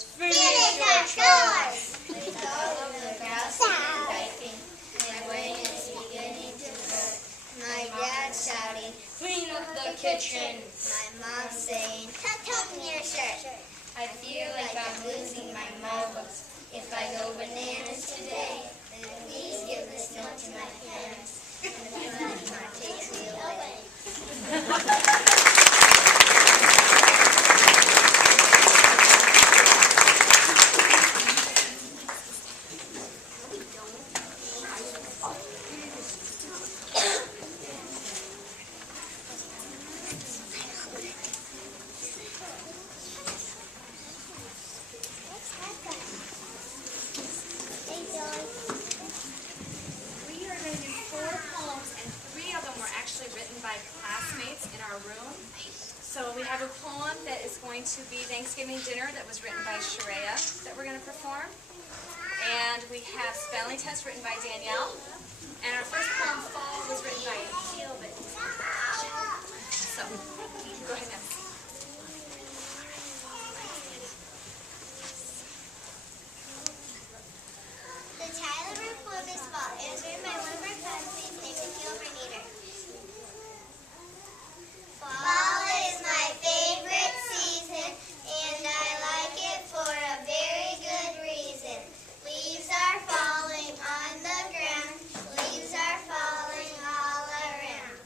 chores. Finish your chores. With all of the grousing and piping, my brain is beginning to hurt. My dad shouting, Clean up the kitchen. my mom saying, tuck in your shirt. I feel like I'm losing my marbles. If I go bananas today, then please give this note to my parents. And please not take me away. We are going to do 4 poems, and 3 of them were actually written by classmates in our room. So we have a poem that is going to be Thanksgiving Dinner that was written by Sharia that we're going to perform. And we have Spelling Test written by Danielle. And our first poem, Fall, was written by Teal. So, go ahead now. The title of our poem is Fall. It was written by one of our classmates named Teal Bernider. Fall is my favorite season, and I like it for a very good reason. Leaves are falling on the ground. Leaves are falling all around.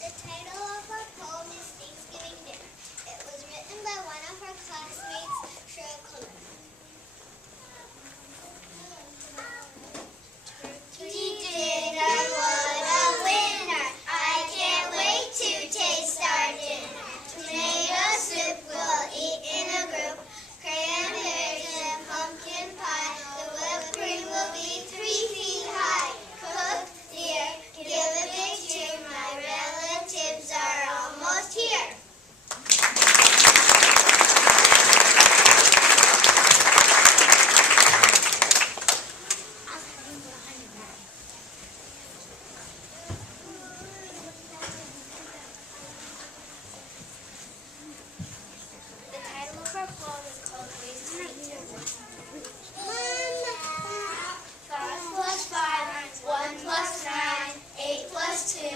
The title of our poem is Thanksgiving Dinner. It was written by one of our classmates, Shreya Coleman. Turkey dinner, what a winner! I can't wait to taste our dinner. Tomato soup we'll eat in a group. Cranberries and pumpkin pie. The whipped cream will be 3 feet high. Cook, dear, give a big cheer. My relatives are almost here. The title of our poem is called Ways to Eat Dinner. 5 plus 5, 1 plus 9, 8 plus 2,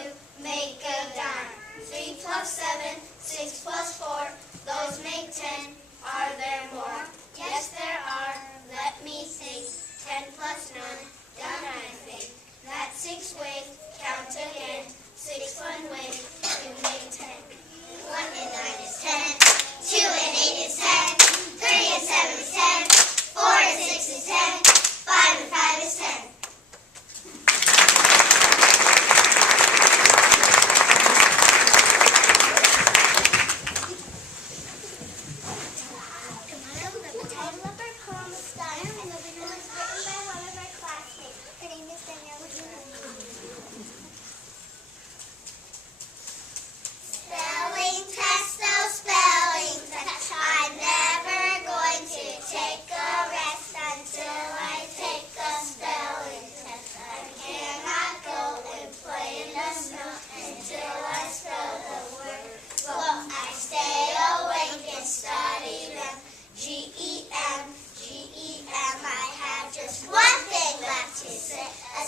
make a dime. 3 plus 7, 6 plus 4, those make 10. Are there more? Yes, there are. Let me think. 10 plus 9, done I think. That's 6 ways, count again. 6 fun ways to make 10. 1 and 9 is 10. 2 and 8 is 10. 3 and 7 is 10. 4 and 6 is 10. 5 and 5 is 10. The title of our poem is Stunner, and it was written by one of our classmates. Her name is Danielle. Spelling test, oh spelling test. I'm never going to take a rest until I take the spelling test. I cannot go and play in the snow until I spell the word flow. I stay awake and study them. G-E-M, G-E-M. I have just one thing left to say. A